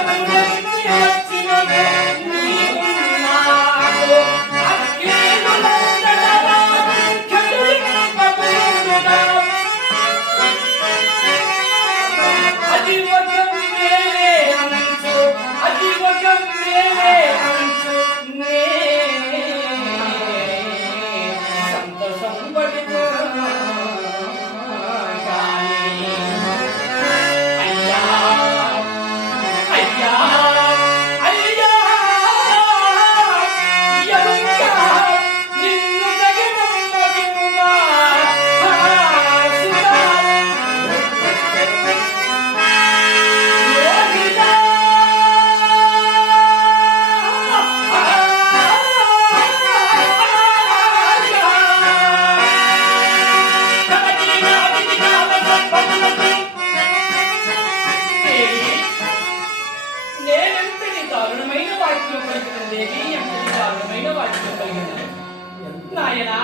Namah Namah வாக்கியம் படிக்கிறேன் தேவி என் திருவாரூமையில வாக்கியம் படிக்கிறேன் நாயனா